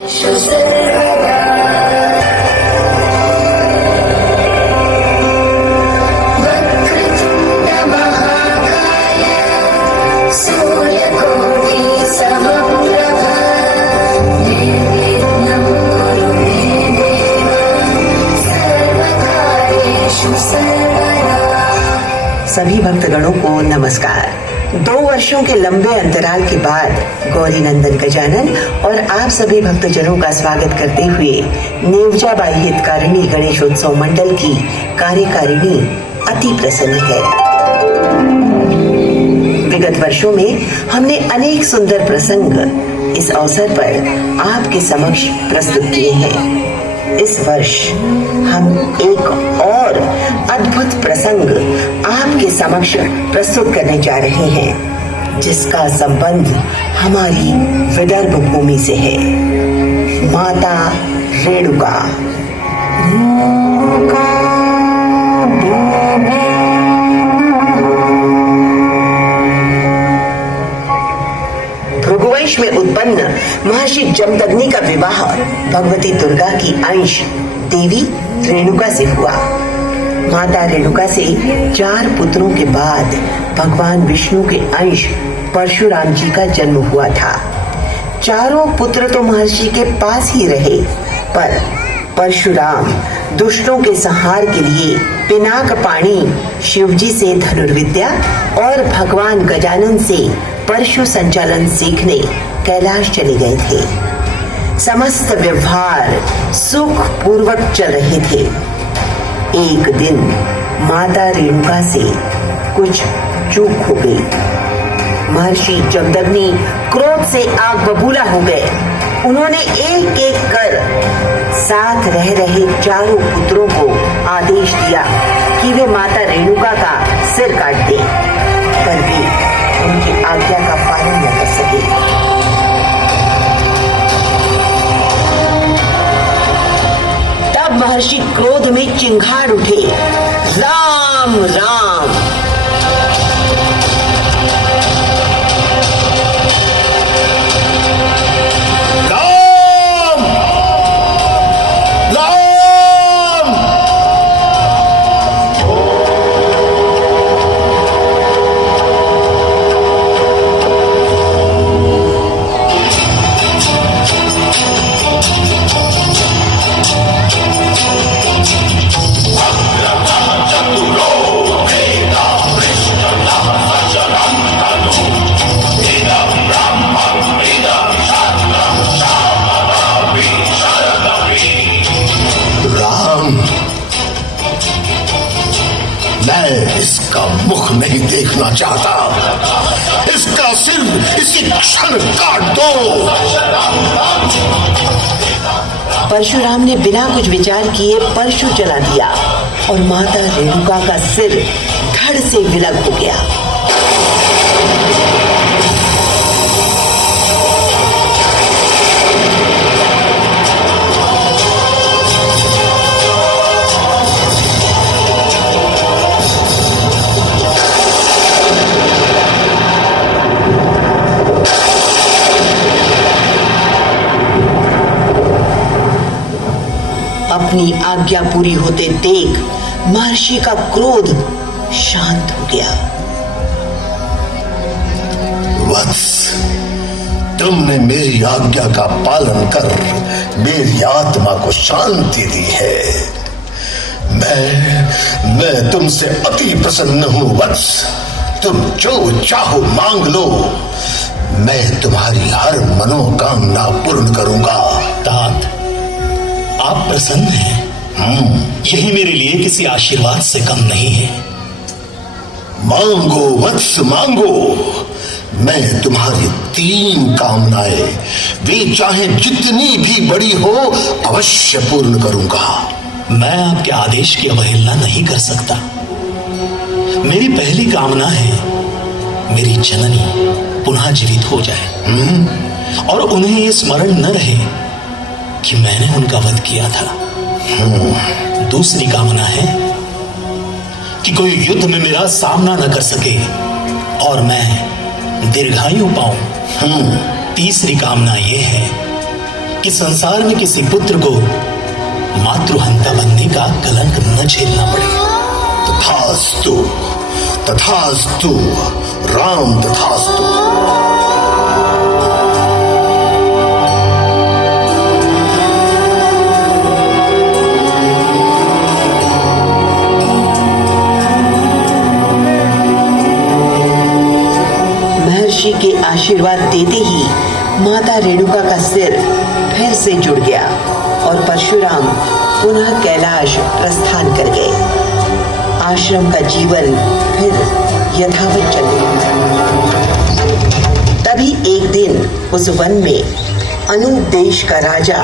सभी भक्तगणों को नमस्कार। 2 वर्षों के लंबे अंतराल के बाद गौरी नंदन गजानन और आप सभी भक्तजनों का स्वागत करते हुए नेवजाबाई हितकारिणी गणेशोत्सव मंडल की कार्यकारिणी अति प्रसन्न है। विगत वर्षों में हमने अनेक सुंदर प्रसंग इस अवसर पर आपके समक्ष प्रस्तुत किए हैं। इस वर्ष हम एक और अद्भुत प्रसंग आपके समक्ष प्रस्तुत करने जा रहे हैं, जिसका संबंध हमारी विदर्भ भूमि से है। माता रेणुका। भृगुवंश में उत्पन्न महर्षि जमदग्नि का विवाह भगवती दुर्गा की अंश देवी रेणुका से हुआ। माता रेणुका से 4 पुत्रों के बाद भगवान विष्णु के अंश परशुराम जी का जन्म हुआ था। चारों पुत्र तो महर्षि के पास ही रहे, पर परशुराम दुष्टों के संहार के लिए पिनाक पाणी शिवजी से धनुर्विद्या और भगवान गजानन से परशु संचालन सीखने कैलाश चले गए थे। समस्त व्यवहार सुख पूर्वक चल रहे थे। एक दिन माता रेणुका से कुछ चूक हो गई। महर्षि जमदग्नि क्रोध से आग बबूला हो गए। उन्होंने एक एक कर साथ रह रहे चारों पुत्रों को आदेश दिया कि वे माता रेणुका का सिर काट दें, पर वे उनकी आज्ञा का पालन न कर सके। तब महर्षि क्रोध में चिंगाड़ उठे, राम राम। मैं इसका मुख नहीं देखना चाहता। इसका सिर इसी क्षण काट दो। परशुराम ने बिना कुछ विचार किए परशु चला दिया और माता रेणुका का सिर धड़ से विलग हो गया। अपनी आज्ञा पूरी होते देख महर्षि का क्रोध शांत हो गया। वत्स, तुमने मेरी आज्ञा का पालन कर मेरी आत्मा को शांति दी है। मैं तुमसे अति प्रसन्न हूं वत्स। तुम जो चाहो मांग लो, मैं तुम्हारी हर मनोकामना पूर्ण करूंगा। तात, आप प्रसन्न हैं? यही मेरे लिए किसी आशीर्वाद से कम नहीं है। मांगो वत्स मांगो। मैं तुम्हारी 3 कामनाएं, वे चाहे जितनी भी बड़ी हो, अवश्य पूर्ण करूंगा। मैं आपके आदेश की अवहेलना नहीं कर सकता। मेरी पहली कामना है मेरी जननी पुनः जीवित हो जाए और उन्हें ये स्मरण न रहे कि मैंने उनका वध किया था। दूसरी कामना है कि कोई युद्ध में मेरा सामना न कर सके और मैं दीर्घायु पाऊं। तीसरी कामना यह है कि संसार में किसी पुत्र को मातृहंता बनने का कलंक न झेलना पड़े। तथास्तु, तथास्तु, राम तथास्तु। महर्षि के आशीर्वाद देते ही माता रेणुका का सिर फिर से जुड़ गया और परशुराम पुनः कैलाश प्रस्थान कर गए। आश्रम का जीवन फिर यथावत चलने लगा। तभी एक दिन उस वन में अनूप देश का राजा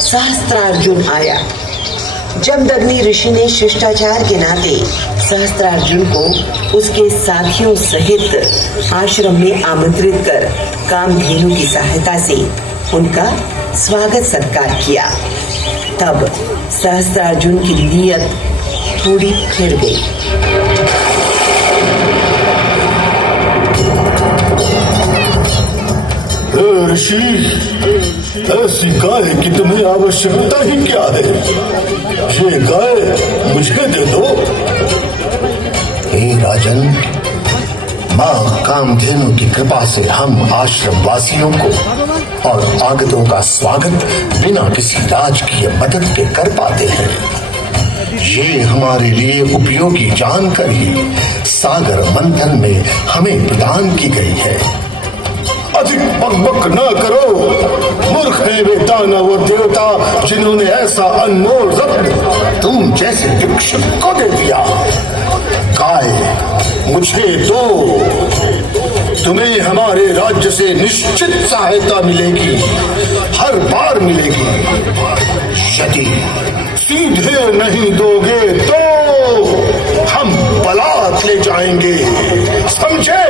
सहस्त्रार्जुन आया। जमदग्नि ऋषि ने शिष्टाचार के नाते सहस्त्रार्जुन को उसके साथियों सहित आश्रम में आमंत्रित कर कामधेनु की सहायता से उनका स्वागत सत्कार किया। तब सहस्त्रार्जुन की नीयत थोड़ी फिर गई। ऋषि, ऐसी गाय की तुम्हें आवश्यकता ही क्या है? ये गाय मुझे दे दो। हे राजन, मां कामधेनु की कृपा से हम आश्रम वासियों को और आगतों का स्वागत बिना किसी राजकीय मदद के कर पाते हैं। ये हमारे लिए उपयोगी जानकारी सागर मंथन में हमें प्रदान की गई है। अधिक बकबक न करो। मूर्ख है वे दानव और देवता जिन्होंने ऐसा अनमोल रत्न तुम जैसे भिक्षुक को दे दिया। गाय मुझे दो, तुम्हें हमारे राज्य से निश्चित सहायता मिलेगी, हर बार मिलेगी। यदि सीधे नहीं दोगे तो हम बलात् ले जाएंगे, समझे?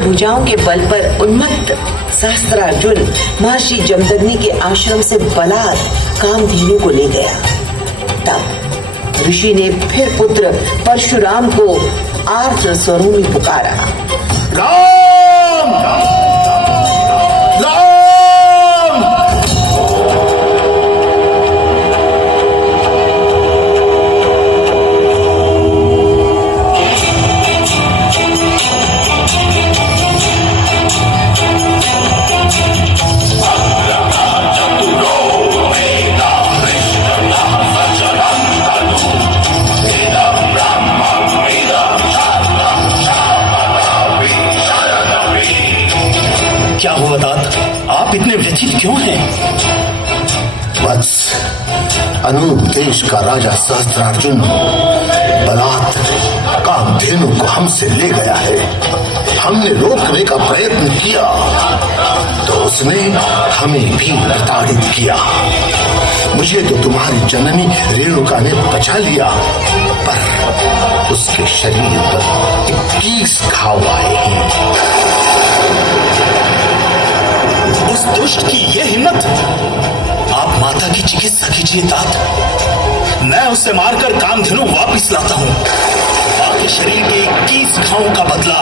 भुजाओं के बल पर उन्मत्त सहस्त्रार्जुन महर्षि जमदग्नि के आश्रम से बलात् कामधेनु को ले गया। तब ऋषि ने फिर पुत्र परशुराम को आर्त स्वरों में पुकारा। राम! राम! क्या हुआ तात? आप इतने व्यथित क्यों हैं? वत्स, अनूप देश का राजा सहस्त्रार्जुन बलात् कामधेनु को हमसे ले गया है। हमने रोकने का प्रयत्न किया तो उसने हमें भी प्रताड़ित किया। मुझे तो तुम्हारी जननी रेणुका ने बचा लिया, पर उसके शरीर पर 21 घाव आए हैं। उस दुष्ट की यह हिम्मत! आप माता की चिकित्सा कीजिए तात। मैं उसे मारकर कामधेनु वापस लाता हूं। आपके शरीर के 21 घावों का बदला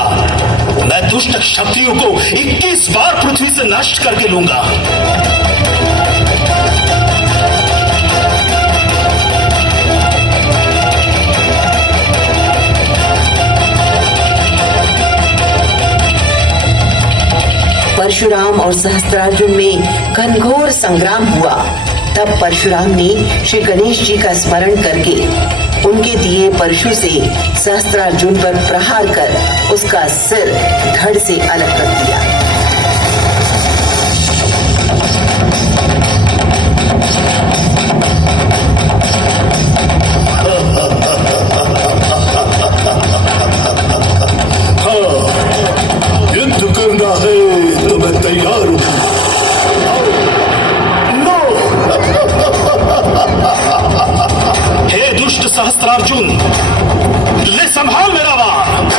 मैं दुष्ट क्षत्रियों को 21 बार पृथ्वी से नष्ट करके लूंगा। परशुराम और सहस्त्रार्जुन में घनघोर संग्राम हुआ। तब परशुराम ने श्री गणेश जी का स्मरण करके उनके दिए परशु से सहस्त्रार्जुन पर प्रहार कर उसका सिर धड़ से अलग कर दिया। युद्ध करना है तो मैं तैयार हूं। अर्जुन, ले संभाल मेरा वार।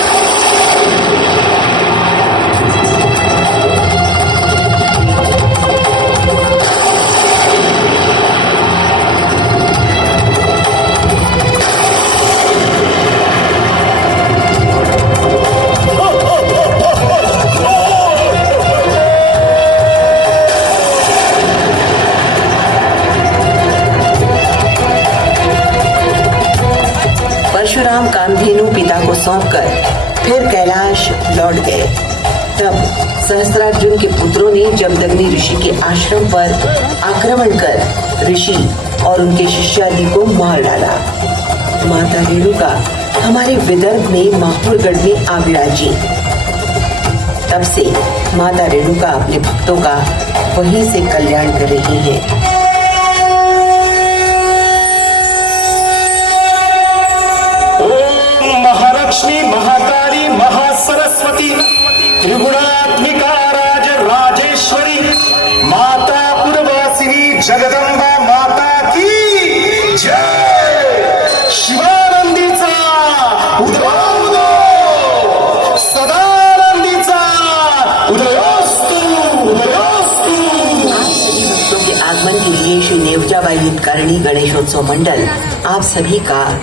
परशुराम कामधेनु पिता को सौंपकर फिर कैलाश लौट गए। तब सहस्त्रार्जुन के पुत्रों ने जमदग्नि ऋषि के आश्रम पर आक्रमण कर ऋषि और उनके शिष्यादि को मार डाला। माता रेणुका हमारे विदर्भ में माहुरगढ़ में आ विराजी। तब से माता रेणुका अपने भक्तों का वहीं से कल्याण कर रही है। महालक्ष्मी, महाकाली, महासरस्वती, त्रिगुणात्मिका राज राजेश्वरी, माता पुरवासिनी जगदंबा माता की जय। शिवानंदीचा उदयोदो, सदानंदीचा उदयोस्तु, उदयोस्तु। आप सभी भक्तों के आगमन के लिए श्री नेवजाबाई हितकारिणी गणेशोत्सव मंडल आप सभी का